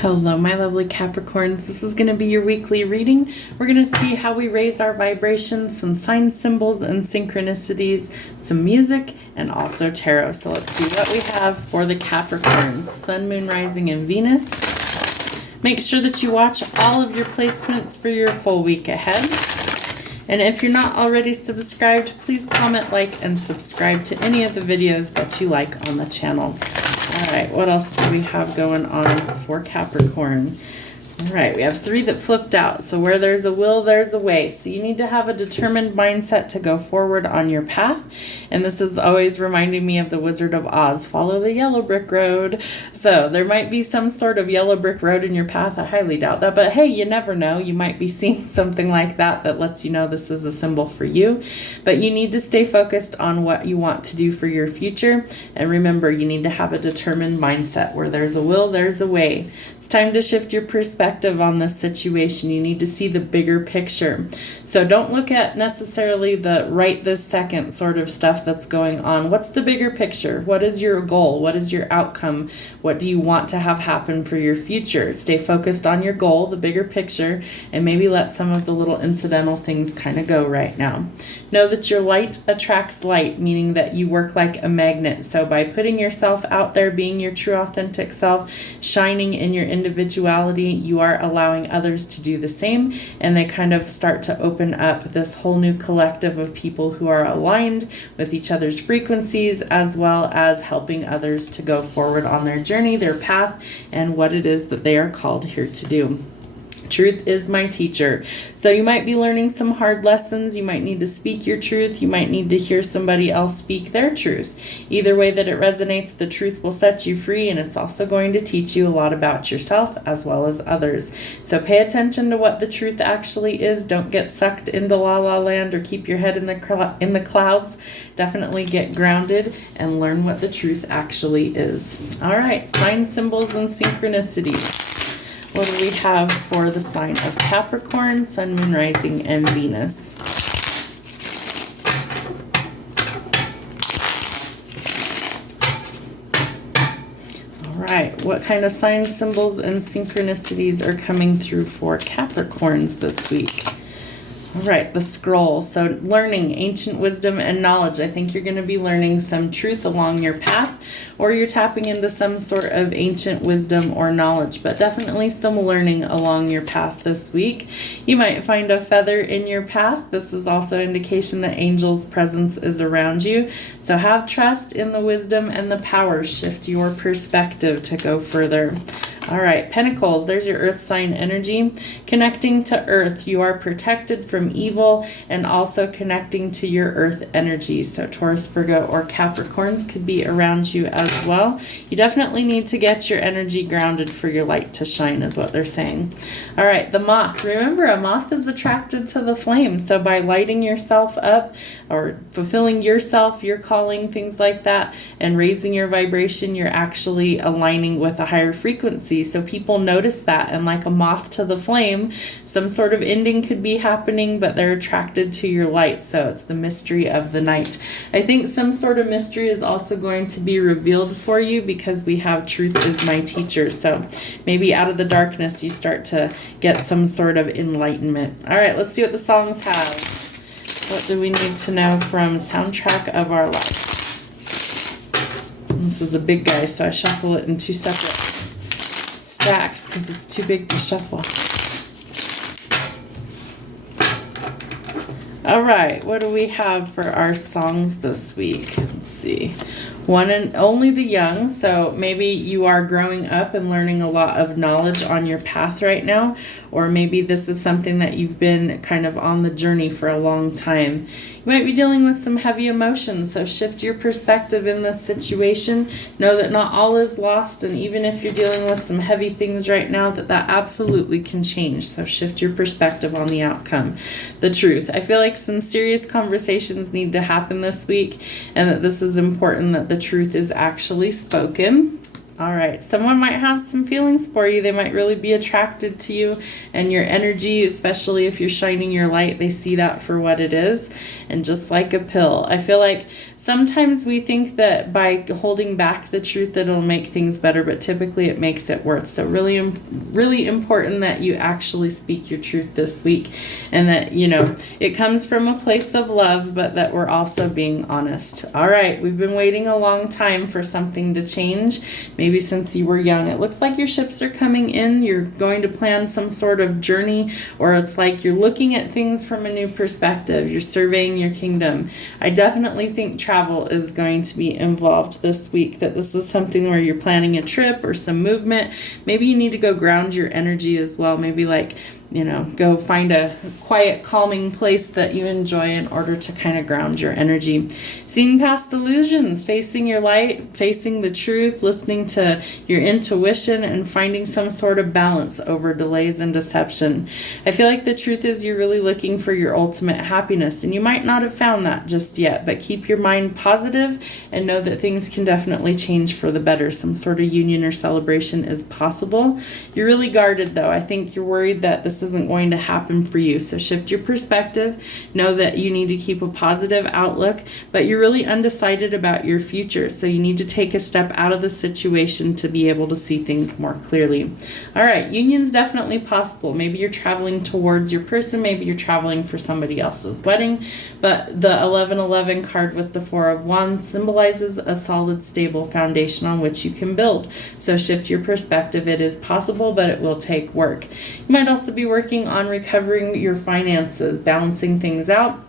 Hello, my lovely Capricorns. This is going to be your weekly reading. We're going to see how we raise our vibrations, some sign symbols and synchronicities, some music, and also tarot. So let's see what we have for the Capricorns. Sun, Moon, Rising, and Venus. Make sure that you watch all of your placements for your full week ahead. And if you're not already subscribed, please comment, like, and subscribe to any of the videos that you like on the channel. All right, what else do we have going on for Capricorn? All right, we have 3 that flipped out. So where there's a will, there's a way. So you need to have a determined mindset to go forward on your path. And this is always reminding me of the Wizard of Oz. Follow the yellow brick road. So there might be some sort of yellow brick road in your path. I highly doubt that. But hey, you never know. You might be seeing something like that that lets you know this is a symbol for you. But you need to stay focused on what you want to do for your future. And remember, you need to have a determined mindset. Where there's a will, there's a way. It's time to shift your perspective on this situation. You need to see the bigger picture. So don't look at necessarily the right this second sort of stuff that's going on. What's the bigger picture? What is your goal? What is your outcome? What do you want to have happen for your future? Stay focused on your goal, the bigger picture, and maybe let some of the little incidental things kind of go right now. Know that your light attracts light, meaning that you work like a magnet. So by putting yourself out there, being your true authentic self, shining in your individuality, you are allowing others to do the same, and they kind of start to open up this whole new collective of people who are aligned with each other's frequencies, as well as helping others to go forward on their journey, their path, and what it is that they are called here to do. Truth is my teacher. So you might be learning some hard lessons. You might need to speak your truth. You might need to hear somebody else speak their truth. Either way that it resonates, the truth will set you free, and it's also going to teach you a lot about yourself as well as others. So pay attention to what the truth actually is. Don't get sucked into la la land or keep your head in the clouds. Definitely get grounded and learn what the truth actually is. All right, sign symbols and synchronicities. What do we have for the sign of Capricorn, Sun, Moon, Rising, and Venus? All right, what kind of sign symbols and synchronicities are coming through for Capricorns this week? All right, the scroll. So learning ancient wisdom and knowledge. I think you're going to be learning some truth along your path, or you're tapping into some sort of ancient wisdom or knowledge, but definitely some learning along your path this week. You might find a feather in your path. This is also indication that angels' presence is around you. So have trust in the wisdom and the power. Shift your perspective to go further. All right, Pentacles, there's your earth sign energy. Connecting to earth, you are protected from evil, and also connecting to your earth energy. So Taurus, Virgo, or Capricorns could be around you as well. You definitely need to get your energy grounded for your light to shine, is what they're saying. All right, the moth. Remember, a moth is attracted to the flame. So by lighting yourself up or fulfilling yourself, your calling, things like that, and raising your vibration, you're actually aligning with a higher frequency. So people notice that, and like a moth to the flame, some sort of ending could be happening, but they're attracted to your light. So it's the mystery of the night. I think some sort of mystery is also going to be revealed for you, because we have truth is my teacher. So maybe out of the darkness you start to get some sort of enlightenment. All right, let's see what the songs have. What do we need to know from Soundtrack of Our Life? This is a big guy, so I shuffle it in 2 separate stacks because it's too big to shuffle. All right, what do we have for our songs this week? Let's see. One and Only the Young. So maybe you are growing up and learning a lot of knowledge on your path right now, or maybe this is something that you've been kind of on the journey for a long time. You might be dealing with some heavy emotions, so shift your perspective in this situation. Know that not all is lost, and even if you're dealing with some heavy things right now, that absolutely can change. So shift your perspective on the outcome. The truth. I feel like some serious conversations need to happen this week, and that this is important, that the truth is actually spoken. All right, someone might have some feelings for you. They might really be attracted to you and your energy, especially if you're shining your light. They see that for what it is. And just like a pill, I feel like sometimes we think that by holding back the truth that it'll make things better, but typically it makes it worse. So really important that you actually speak your truth this week, and that, you know, it comes from a place of love, but that we're also being honest. All right, we've been waiting a long time for something to change, maybe since you were young. It looks like your ships are coming in. You're going to plan some sort of journey, or it's like you're looking at things from a new perspective. You're surveying your kingdom. I definitely think travel is going to be involved this week, that this is something where you're planning a trip or some movement. Maybe you need to go ground your energy as well. Maybe like, you know, go find a quiet, calming place that you enjoy in order to kind of ground your energy. Seeing past illusions, facing your light, facing the truth, listening to your intuition, and finding some sort of balance over delays and deception. I feel like the truth is you're really looking for your ultimate happiness, and you might not have found that just yet, but keep your mind positive and know that things can definitely change for the better. Some sort of union or celebration is possible. You're really guarded, though. I think you're worried that this isn't going to happen for you. So shift your perspective. Know that you need to keep a positive outlook, but you're really undecided about your future. So you need to take a step out of the situation to be able to see things more clearly. All right, union's definitely possible. Maybe you're traveling towards your person. Maybe you're traveling for somebody else's wedding. But the 1111 card with the Four of Wands symbolizes a solid, stable foundation on which you can build. So shift your perspective. It is possible, but it will take work. You might also be working on recovering your finances, balancing things out,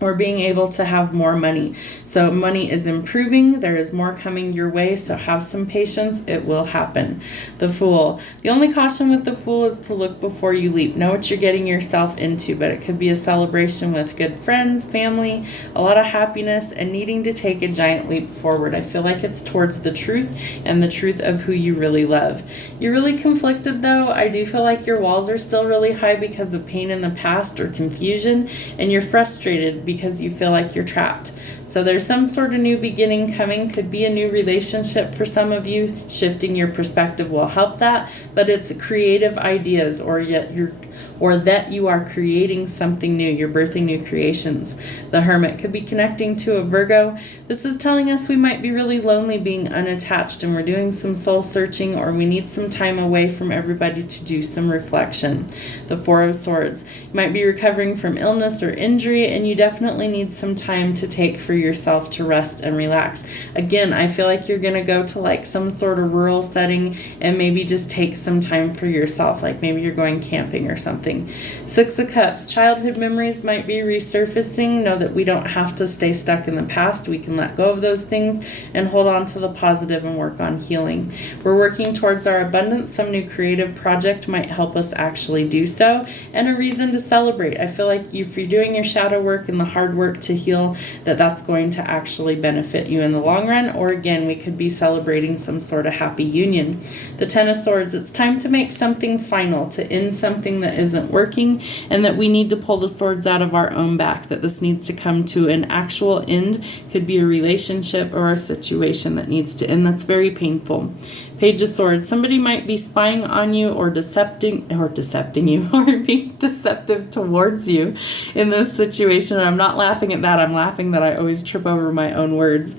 or being able to have more money. So money is improving. There is more coming your way. So have some patience. It will happen. The Fool. The only caution with the Fool is to look before you leap. Know what you're getting yourself into, but it could be a celebration with good friends, family, a lot of happiness, and needing to take a giant leap forward. I feel like it's towards the truth and the truth of who you really love. You're really conflicted, though. I do feel like your walls are still really high because of pain in the past or confusion, and you're frustrated because you feel like you're trapped. So there's some sort of new beginning coming. Could be a new relationship for some of you. Shifting your perspective will help that, but it's creative ideas, or that you are creating something new. You're birthing new creations. The Hermit could be connecting to a Virgo. This is telling us we might be really lonely being unattached, and we're doing some soul searching, or we need some time away from everybody to do some reflection. The Four of Swords. You might be recovering from illness or injury, and you definitely need some time to take for yourself to rest and relax. Again, I feel like you're going to go to like some sort of rural setting and maybe just take some time for yourself. Like maybe you're going camping or something. Six of Cups. Childhood memories might be resurfacing. Know that we don't have to stay stuck in the past. We can let go of those things and hold on to the positive and work on healing. We're working towards our abundance. Some new creative project might help us actually do so, and a reason to celebrate. I feel like if you're doing your shadow work and the hard work to heal, that's going to actually benefit you in the long run. Or again, we could be celebrating some sort of happy union. The Ten of Swords. It's time to make something final, to end something that isn't working, and that we need to pull the swords out of our own back, that this needs to come to an actual end. Could be a relationship or a situation that needs to end that's very painful. Page of Swords. Somebody might be spying on you or decepting you, or being deceptive towards you in this situation. I'm not laughing at that. I'm laughing that I always trip over my own words.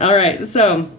All right, so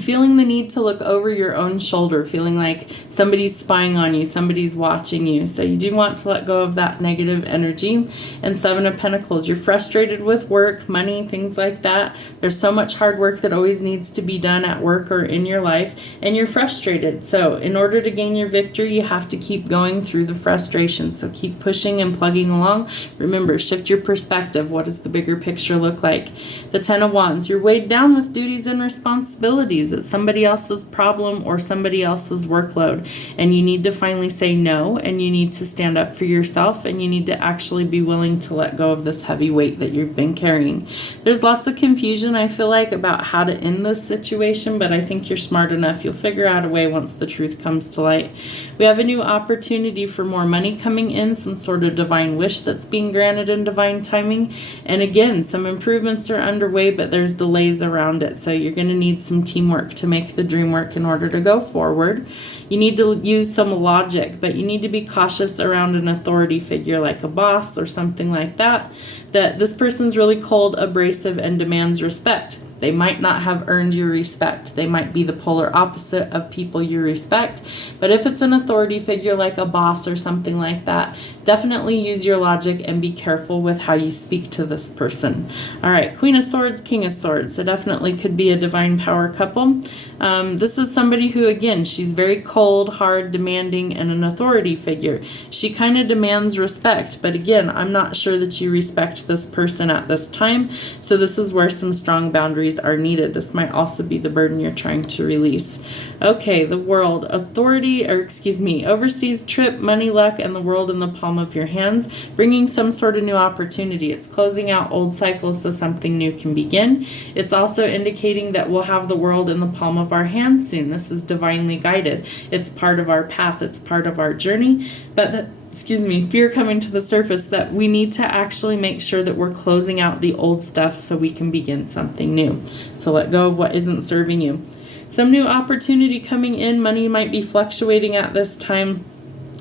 feeling the need to look over your own shoulder, feeling like somebody's spying on you, somebody's watching you. So you do want to let go of that negative energy. And Seven of Pentacles, you're frustrated with work, money, things like that. There's so much hard work that always needs to be done at work or in your life, and you're frustrated. So in order to gain your victory, you have to keep going through the frustration. So keep pushing and plugging along. Remember, shift your perspective. What does the bigger picture look like? The Ten of Wands, you're weighed down with duties and responsibilities. It's somebody else's problem or somebody else's workload, and you need to finally say no, and you need to stand up for yourself, and you need to actually be willing to let go of this heavy weight that you've been carrying. There's lots of confusion, I feel like, about how to end this situation, but I think you're smart enough. You'll figure out a way once the truth comes to light. We have a new opportunity for more money coming in, some sort of divine wish that's being granted in divine timing. And again, some improvements are underway, but there's delays around it, so you're going to need some teamwork dream work, to make the dream work in order to go forward. You need to use some logic, but you need to be cautious around an authority figure like a boss or something like that, that this person's really cold, abrasive, and demands respect. They might not have earned your respect. They might be the polar opposite of people you respect. But if it's an authority figure like a boss or something like that, definitely use your logic and be careful with how you speak to this person. All right, Queen of Swords, King of Swords. So definitely could be a divine power couple. This is somebody who, again, she's very cold, hard, demanding, and an authority figure. She kind of demands respect. But again, I'm not sure that you respect this person at this time. So this is where some strong boundaries are needed. This might also be the burden you're trying to release. Okay, the World, overseas trip, money, luck, and the world in the palm of your hands, bringing some sort of new opportunity. It's closing out old cycles so something new can begin. It's also indicating that we'll have the world in the palm of our hands soon. This is divinely guided. It's part of our path. It's part of our journey. But fear coming to the surface that we need to actually make sure that we're closing out the old stuff so we can begin something new. So let go of what isn't serving you. Some new opportunity coming in. Money might be fluctuating at this time.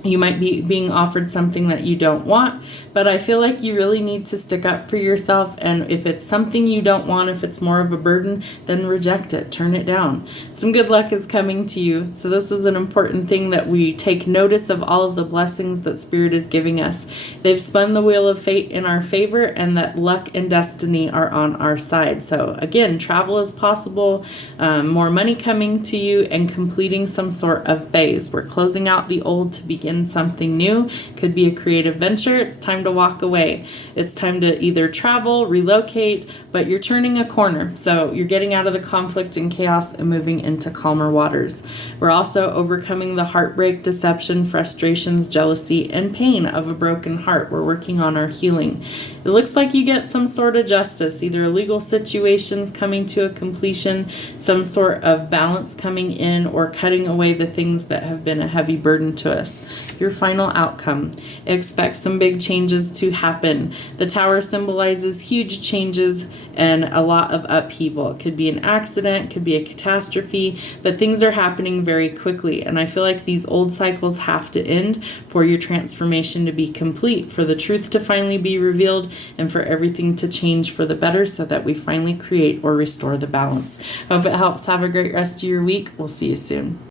You might be being offered something that you don't want, but I feel like you really need to stick up for yourself. And if it's something you don't want, if it's more of a burden, then reject it, turn it down. Some good luck is coming to you. So this is an important thing, that we take notice of all of the blessings that Spirit is giving us. They've spun the wheel of fate in our favor, and that luck and destiny are on our side. So again, travel is possible, more money coming to you, and completing some sort of phase. We're closing out the old to begin something new. Could be a creative venture. It's time to walk away. It's time to either travel, relocate, but you're turning a corner. So you're getting out of the conflict and chaos and moving into calmer waters. We're also overcoming the heartbreak, deception, frustrations, jealousy, and pain of a broken heart. We're working on our healing. It looks like you get some sort of justice, either legal situations coming to a completion, some sort of balance coming in, or cutting away the things that have been a heavy burden to us. Your final outcome. Expect some big changes to happen. The Tower symbolizes huge changes and a lot of upheaval. It could be an accident, could be a catastrophe, but things are happening very quickly. And I feel like these old cycles have to end for your transformation to be complete, for the truth to finally be revealed, and for everything to change for the better, so that we finally create or restore the balance. Hope it helps. Have a great rest of your week. We'll see you soon.